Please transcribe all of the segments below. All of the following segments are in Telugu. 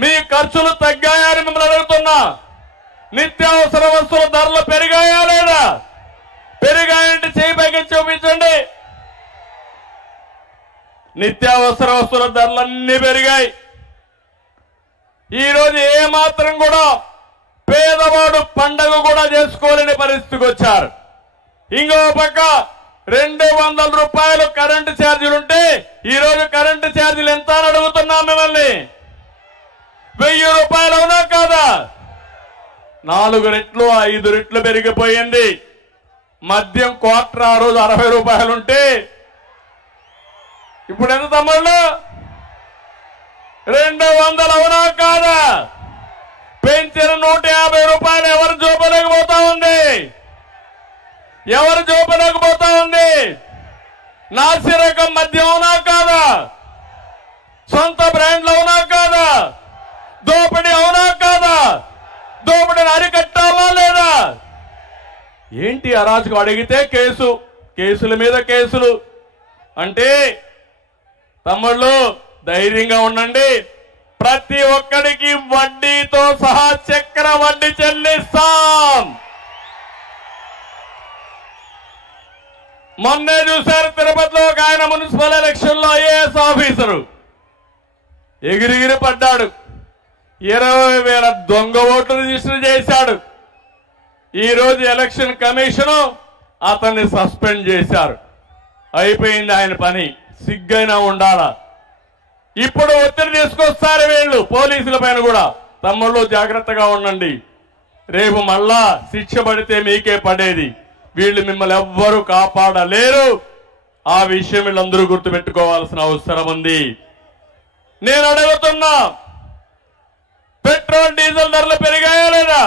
మీ ఖర్చులు తగ్గాయని మిమ్మల్ని అడుగుతున్నా. నిత్యావసర వస్తువుల ధరలు పెరిగాయా లేదా? పెరిగాయంటే చేయి పైకి చూపించండి. నిత్యావసర వస్తువుల ధరలన్నీ పెరిగాయి. ఈరోజు ఏ మాత్రం కూడా పేదవాడు పండగ కూడా చేసుకోలేని పరిస్థితికి వచ్చారు. ఇంకో పక్క 200 రూపాయలు కరెంటు ఛార్జీలుంటే ఈరోజు కరెంటు ఛార్జీలు ఎంత అని అడుగుతున్నాం మిమ్మల్ని. 1000 రూపాయలు అవునా కాదా? 4 రెట్లు 5 రెట్లు పెరిగిపోయింది. మద్యం క్వార్టర్ ఆ రోజు 60 రూపాయలుంటే ఇప్పుడు ఎంత తమ్ముళ్ళు? 200 అవునా కాదా? పెంచిన 150 రూపాయలు ఎవరు జోబులేకపోతా ఉంది? ఎవరు జోబులేకపోతా ఉంది? నాసిరకం మద్యం అవునా కాదా? సొంత బ్రాండ్లు అవునా కాదా? దోపిడీ అవునా కాదా? దోపిడీని అరికట్టాలా లేదా? ఏంటి అరాజకం? అడిగితే కేసుల మీద కేసులు. అంటే తమ్ముళ్ళు ధైర్యంగా ఉండండి. ప్రతి ఒక్కడికి వడ్డీతో సహా చక్ర వడ్డీ చెల్లిస్తాం. మొన్నే చూశారు తిరుపతిలో ఒక ఆయన మున్సిపల్ ఎలక్షన్ లో ఐఏఎస్ ఆఫీసరు ఎగిరిగిరి పడ్డాడు. 20,000 దొంగ ఓట్లు రిజిస్టర్ చేశాడు. ఈ రోజు ఎలక్షన్ కమిషన్ అతన్ని సస్పెండ్ చేశారు. అయిపోయింది ఆయన పని. సిగ్గైనా ఉండాలా? ఇప్పుడు ఒత్తిడి తీసుకొస్తారు వీళ్ళు పోలీసుల పైన కూడా. తమ్ముళ్ళు జాగ్రత్తగా ఉండండి. రేపు మళ్ళా శిక్ష పడితే మీకే పడేది. వీళ్ళు మిమ్మల్ని ఎవ్వరూ కాపాడలేరు. ఆ విషయం వీళ్ళందరూ గుర్తుపెట్టుకోవాల్సిన అవసరం ఉంది. నేను అడుగుతున్నా, పెట్రోల్ డీజిల్ ధరలు పెరిగాయా లేదా?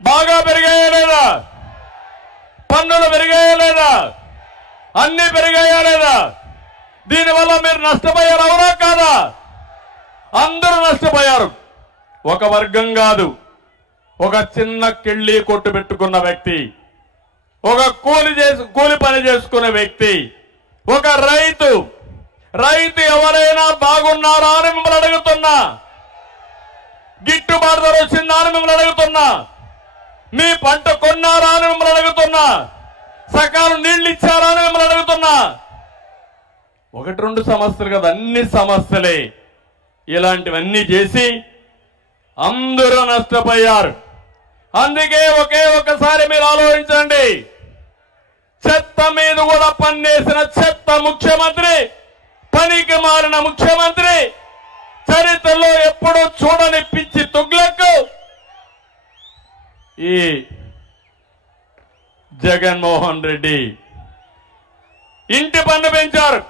బాగా పెరిగాయా లేదా? పన్నులు పెరిగాయా లేదా? అన్ని పెరిగాయా లేదా? దీనివల్ల మీరు నష్టపోయారు అవునా కాదా? అందరూ నష్టపోయారు. ఒక వర్గం కాదు. ఒక చిన్న కిళ్ళి కొట్టు పెట్టుకున్న వ్యక్తి, ఒక కూలి పని చేసుకునే వ్యక్తి, ఒక రైతు ఎవరైనా బాగున్నారా అని మిమ్మల్ని అడుగుతున్నా. గిట్టుబాటు ధర వచ్చిందా అని మిమ్మల్ని అడుగుతున్నా. మీ పంట కొన్నారా అని మిమ్మల్ని అడుగుతున్నా. సకాలం నీళ్లు ఇచ్చారా అని మిమ్మల్ని అడుగుతున్నా. 1-2 సమస్యలు కదా, అన్ని సమస్యలే. ఇలాంటివన్నీ చేసి అందరూ నష్టపోయారు. అందుకే ఒక్కసారి మీరు ఆలోచించండి. చెత్త మీద కూడా పన్నేసిన చెత్త ముఖ్యమంత్రి, పనికి మారిన ముఖ్యమంత్రి, చరిత్రలో ఎప్పుడూ చూడని పిచ్చి తుగ్లక్ ఈ జగన్మోహన్ రెడ్డి. ఇంటి పన్ను పెంచారు,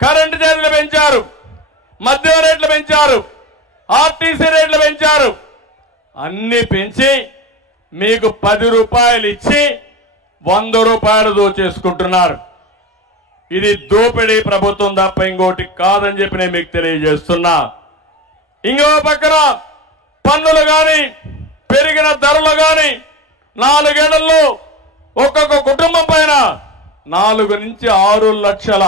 కరెంటు ఛార్జీలు పెంచారు, మద్యం రేట్లు పెంచారు, ఆర్టీసీ రేట్లు పెంచారు. అన్ని పెంచి మీకు 10 రూపాయలు ఇచ్చి 100 రూపాయలు దోచేసుకుంటున్నారు. ఇది దోపిడీ ప్రభుత్వం తప్ప ఇంకోటి కాదని చెప్పి నేను మీకు తెలియజేస్తున్నా. ఇంకో పక్కన పన్నులు కానీ పెరిగిన ధరలు కానీ 4 ఏళ్లలో ఒక్కొక్క కుటుంబం పైన 4 నుంచి 6 లక్షల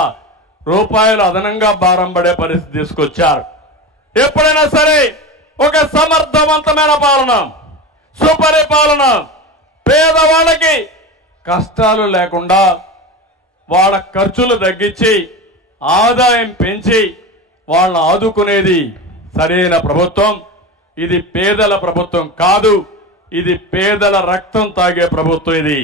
రూపాయలు అదనంగా భారం పడే పరిస్థితి తీసుకొచ్చారు. ఎప్పుడైనా సరే ఒక సమర్థవంతమైన పాలన, సుపరిపాలన, పేదవాళ్ళకి కష్టాలు లేకుండా వాళ్ళ ఖర్చులు తగ్గించి ఆదాయం పెంచి వాళ్ళని ఆదుకునేది సరైన ప్రభుత్వం. ఇది పేదల ప్రభుత్వం కాదు, ఇది పేదల రక్తం తాగే ప్రభుత్వం. ఇది